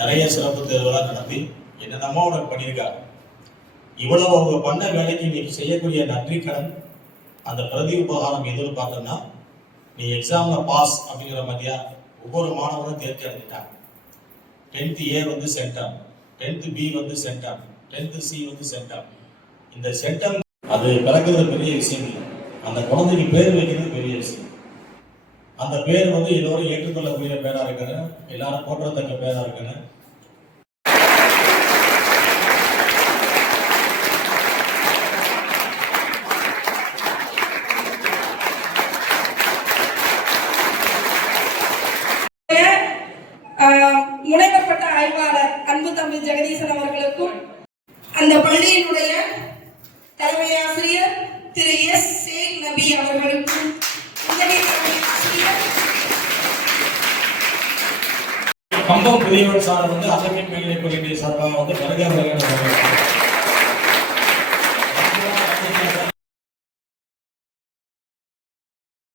நிறைய சிறப்பு தேர்வுலாம் நடத்தி என்னென்னமோ உனக்கு பண்ணியிருக்காரு. இவ்வளவு அவங்க பண்ண வேலைக்கு இன்னைக்கு செய்யக்கூடிய நன்றி கடன் அந்த பிரதி உபகாரம் எதுன்னு பார்த்தோம்னா, நீ எக்ஸாம்ல பாஸ் அப்படிங்கிற மாதிரியா ஒவ்வொரு மாணவரும் தேர்ச்சி அடைஞ்சிட்டாங்க. 10th A வந்து சென்டம், 10th B வந்து சென்டம், 10th C வந்து சென்டம். இந்த சென்டம் அது பிறகுறது பெரிய விஷயம் இல்லை, அந்த குழந்தைக்கு பேர் வைக்கிறது பெரிய விஷயம். அந்த பேர் வந்து எல்லோரும் ஏற்றுக்கொள்ளக்கூடிய பேரா இருக்கணும், எல்லாரும் போற்றத்தக்க பேரா இருக்கணும். முனைவப்பட்ட ஆய்வாளர் அன்பு தம்பி ஜெகதீசன் அவர்களுக்கும், அந்த பள்ளியினுடைய தலைமை ஆசிரியர் திரு எஸ் ஷேக் நபி அவர்களுக்கும், கம்பம் புதியவர் சார் வந்து அசமின் மேல்நிலைப் பள்ளியை சார்பாக வந்து வருக